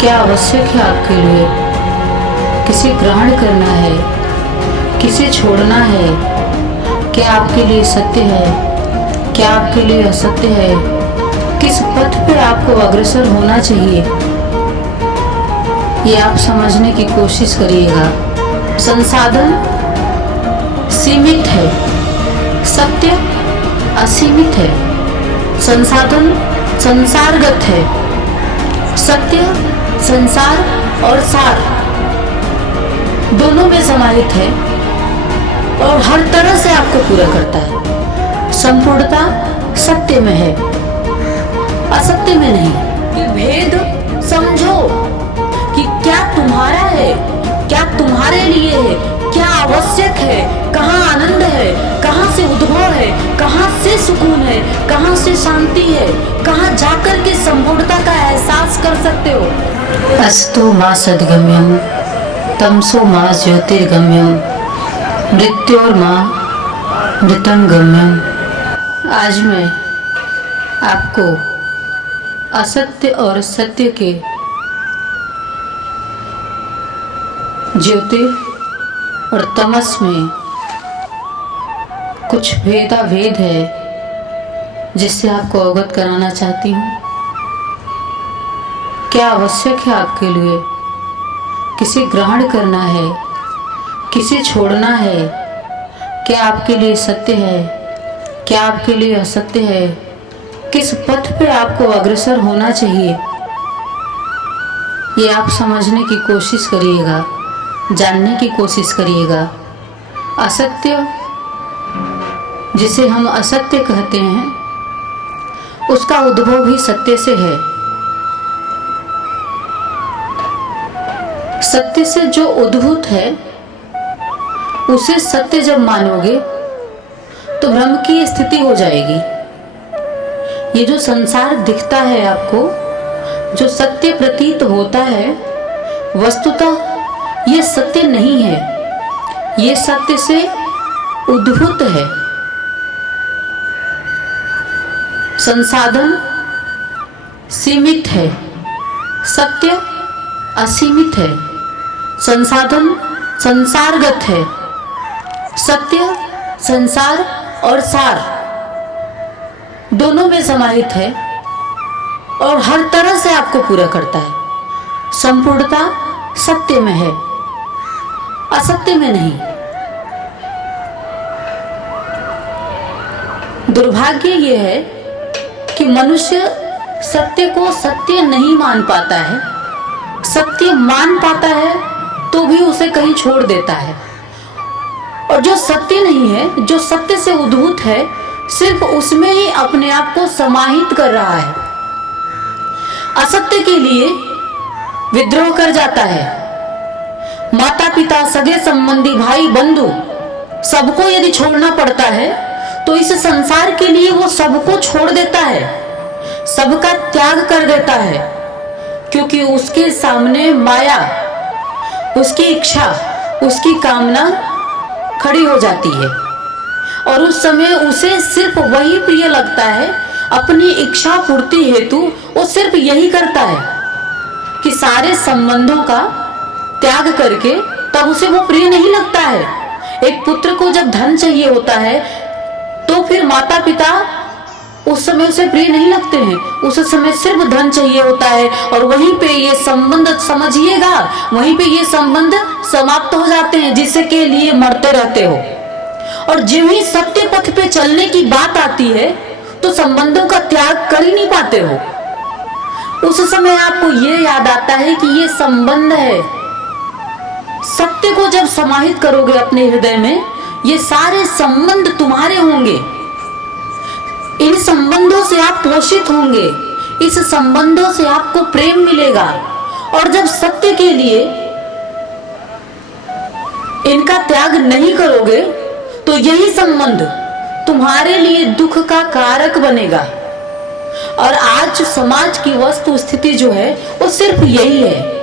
क्या आवश्यक है आपके लिए? किसे ग्रहण करना है, किसे छोड़ना है? क्या आपके लिए सत्य है, क्या आपके लिए असत्य है? किस पथ पे आपको अग्रसर होना चाहिए, ये आप समझने की कोशिश करिएगा। संसाधन सीमित है, सत्य असीमित है। संसाधन संसारगत है, सत्य संसार और सार दोनों में समाहित है और हर तरह से आपको पूरा करता है। संपूर्णता सत्य में है, असत्य में नहीं। ये भेद समझो कि क्या तुम्हारा है, क्या तुम्हारे लिए है, क्या आवश्यक है, कहाँ आनंद है, कहाँ से उद्भव है, कहाँ से सुकून है, कहाँ से शांति है, कहाँ जाकर के संपूर्णता का एहसास कर सकते हो। अस्तु मां सद्गम्यम तमसो मां ज्योतिर्गम्यम मृत्योर मां मृतम गम्यम। आज मैं आपको असत्य और सत्य के ज्योति और तमस में कुछ भेदाभेद है जिससे आपको अवगत कराना चाहती हूँ। क्या आवश्यक है आपके लिए? किसे ग्रहण करना है, किसे छोड़ना है? क्या आपके लिए सत्य है, क्या आपके लिए असत्य है? किस पथ पे आपको अग्रसर होना चाहिए, ये आप समझने की कोशिश करिएगा, जानने की कोशिश करिएगा। असत्य जिसे हम असत्य कहते हैं, उसका उद्भव भी सत्य से है। सत्य से जो उद्भूत है उसे सत्य जब मानोगे तो भ्रम की स्थिति हो जाएगी। ये जो संसार दिखता है आपको, जो सत्य प्रतीत होता है, वस्तुतः ये सत्य नहीं है, ये सत्य से उद्भूत है। संसाधन सीमित है, सत्य असीमित है। संसाधन संसारगत है, सत्य संसार और सार दोनों में समाहित है और हर तरह से आपको पूरा करता है। संपूर्णता सत्य में है, असत्य में नहीं। दुर्भाग्य यह है कि मनुष्य सत्य को सत्य नहीं मान पाता है, सत्य मान पाता है तो भी उसे कहीं छोड़ देता है। और जो सत्य नहीं है, जो सत्य से उद्भूत है, सिर्फ उसमें ही अपने आप को समाहित कर रहा है। असत्य के लिए विद्रोह कर जाता है। माता पिता, सगे संबंधी, भाई बंधु सबको यदि छोड़ना पड़ता है तो इस संसार के लिए वो सबको छोड़ देता है, सबका त्याग कर देता है, क्योंकि उसके सामने माया, उसकी इच्छा, उसकी कामना खड़ी हो जाती है और उस समय उसे सिर्फ वही प्रिय लगता है। अपनी इच्छा पूर्ति हेतु वो सिर्फ यही करता है कि सारे संबंधों का त्याग करके, तब उसे वो प्रिय नहीं लगता है। एक पुत्र को जब धन चाहिए होता है तो फिर माता पिता उस समय उसे प्रिय नहीं लगते हैं, उस समय सिर्फ धन चाहिए होता है और वहीं पे ये संबंध, समझिएगा, वहीं पे ये संबंध समाप्त हो जाते हैं जिसके लिए मरते रहते हो। और जिन ही सत्य पथ पे चलने की बात आती है तो संबंधों का त्याग कर ही नहीं पाते हो। उस समय आपको ये याद आता है कि ये संबंध है। सत्य को जब समाहित करोगे अपने हृदय में, ये सारे संबंध तुम्हारे होंगे। इन संबंधों से आप पोषित होंगे, इस संबंधों से आपको प्रेम मिलेगा। और जब सत्य के लिए इनका त्याग नहीं करोगे तो यही संबंध तुम्हारे लिए दुख का कारक बनेगा। और आज समाज की वस्तु स्थिति जो है वो सिर्फ यही है।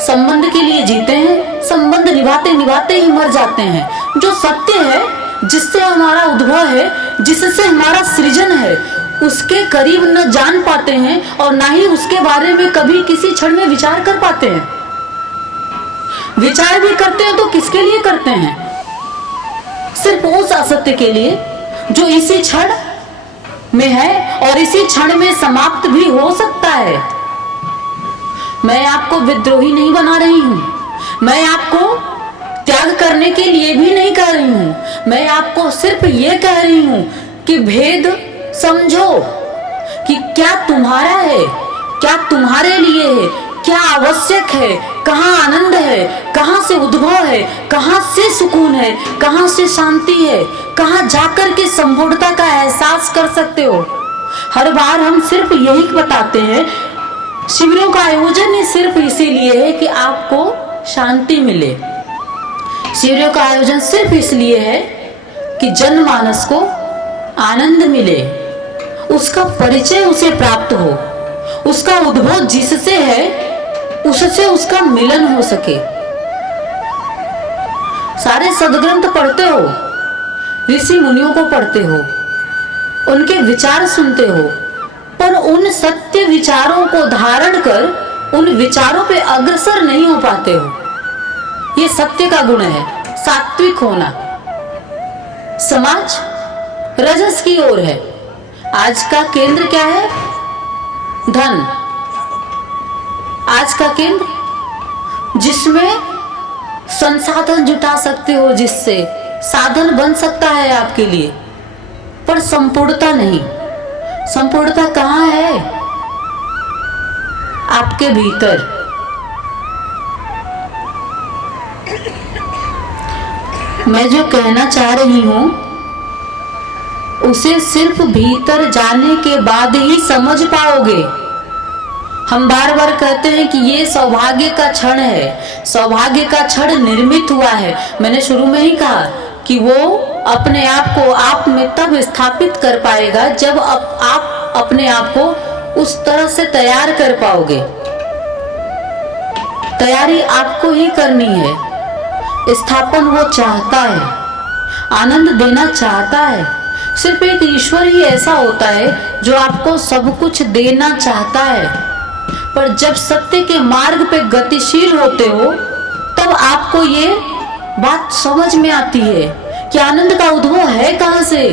संबंध के लिए जीते हैं, संबंध निभाते निभाते ही मर जाते हैं। जो सत्य है, जिससे हमारा उद्भव है, जिससे हमारा सृजन है, उसके करीब न जान पाते हैं और ना ही उसके बारे में कभी किसी क्षण में विचार कर पाते हैं। विचार भी करते हैं तो किसके लिए करते हैं? सिर्फ उस असत्य के लिए जो इसी क्षण में है और इसी क्षण में समाप्त भी हो सकता है। मैं आपको विद्रोही नहीं बना रही हूं, मैं आपको त्याग करने के लिए भी नहीं कह रही हूं। मैं आपको सिर्फ ये कह रही हूं कि भेद समझो कि क्या तुम्हारा है, क्या तुम्हारे लिए है, क्या आवश्यक है, कहाँ आनंद है, कहाँ से उद्भव है, कहाँ से सुकून है, कहाँ से शांति है, कहाँ जाकर के संपूर्णता का एहसास कर सकते हो। हर बार हम सिर्फ यही बताते हैं। शिविरों का आयोजन ही सिर्फ इसीलिए है कि आपको शांति मिले। शिविरों का आयोजन सिर्फ इसलिए है कि जनमानस को आनंद मिले, उसका परिचय उसे प्राप्त हो, उसका उद्भव जिससे है उससे उसका मिलन हो सके। सारे सदग्रंथ पढ़ते हो, ऋषि मुनियों को पढ़ते हो, उनके विचार सुनते हो, पर उन सत्य विचारों को धारण कर उन विचारों पे अग्रसर नहीं हो पाते हो। ये सत्य का गुण है, सात्विक होना। समाज रजस की ओर है। आज का केंद्र क्या है? धन। आज का केंद्र जिसमें संसाधन जुटा सकते हो, जिससे साधन बन सकता है आपके लिए, पर संपूर्णता नहीं। संपूर्णता कहाँ है? आपके भीतर। मैं जो कहना चाह रही हूं उसे सिर्फ भीतर जाने के बाद ही समझ पाओगे। हम बार बार कहते हैं कि ये सौभाग्य का क्षण है, सौभाग्य का क्षण निर्मित हुआ है। मैंने शुरू में ही कहा कि वो अपने आप को आप में तब स्थापित कर पाएगा जब आप अपने आप को उस तरह से तैयार कर पाओगे। तैयारी आपको ही करनी है। स्थापन वो चाहता है, आनंद देना चाहता है। सिर्फ एक ईश्वर ही ऐसा होता है जो आपको सब कुछ देना चाहता है। पर जब सत्य के मार्ग पे गतिशील होते हो तब आपको ये बात समझ में आती है कि आनंद का उद्भव है कहां से।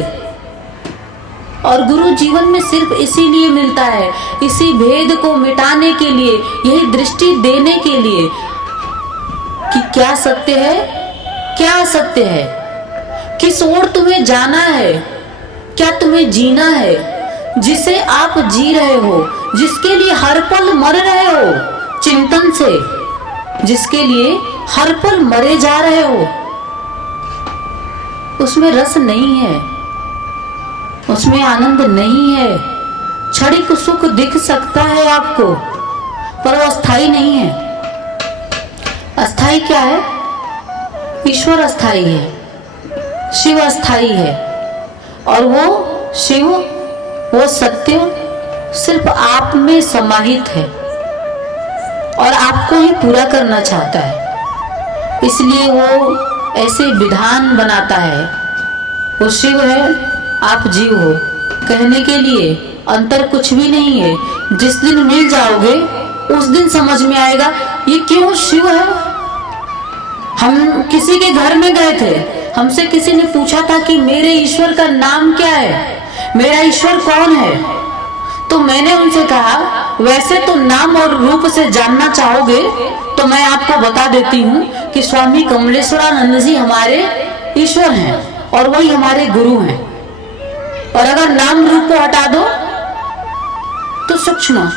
और गुरु जीवन में सिर्फ इसीलिए मिलता है, इसी भेद को मिटाने के लिए, यही दृष्टि देने के लिए कि क्या सत्य है, क्या असत्य है, किस ओर तुम्हें जाना है, क्या तुम्हें जीना है। जिसे आप जी रहे हो, जिसके लिए हर पल मर रहे हो चिंतन से, जिसके लिए हर पल मरे जा रहे हो, उसमें रस नहीं है, उसमें आनंद नहीं है। क्षणिक सुख दिख सकता है आपको, पर वो अस्थाई नहीं है। अस्थाई क्या है? ईश्वर अस्थाई है, शिव अस्थाई है। और वो शिव, वो सत्य सिर्फ आप में समाहित है और आपको ही पूरा करना चाहता है। इसलिए वो ऐसे विधान बनाता है। वो शिव है, आप जीव हो। कहने के लिए अंतर कुछ भी नहीं है। जिस दिन मिल जाओगे उस दिन समझ में आएगा ये क्यों शिव है। हम किसी के घर में गए थे, हमसे किसी ने पूछा था कि मेरे ईश्वर का नाम क्या है, मेरा ईश्वर कौन है। तो मैंने उनसे कहा वैसे तो नाम और रूप से जानना चाहोगे तो मैं आपको बता देती हूँ कि स्वामी कमलेश्वरानंद जी हमारे ईश्वर हैं और वही हमारे गुरु हैं। और अगर नाम रूप को हटा दो तो सूक्ष्म,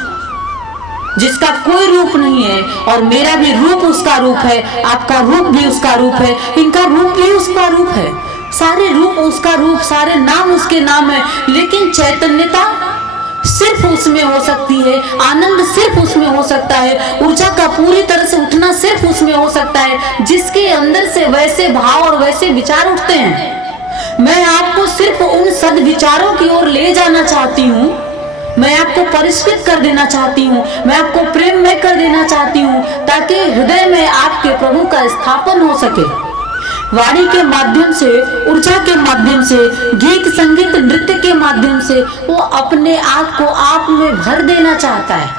जिसका कोई रूप नहीं है, और मेरा भी रूप उसका रूप है, आपका रूप भी उसका रूप है, इनका रूप भी उसका रूप है, सारे रूप उसका रूप, सारे नाम उसके नाम है। लेकिन चैतन्यता सिर्फ उसमें हो सकती है, आनंद सिर्फ उसमें हो सकता है, ऊर्जा का पूरी तरह से उठना सिर्फ उसमें हो सकता है जिसके अंदर से वैसे भाव और वैसे विचार उठते हैं। मैं आपको सिर्फ उन सद्विचारों की ओर ले जाना चाहती हूँ, मैं आपको परिष्कृत कर देना चाहती हूँ, मैं आपको प्रेम में कर देना चाहती हूँ, ताकि हृदय में आपके प्रभु का स्थापन हो सके। वाणी के माध्यम से, ऊर्जा के माध्यम से, गीत संगीत नृत्य के माध्यम से वो अपने आप को आप में भर देना चाहता है।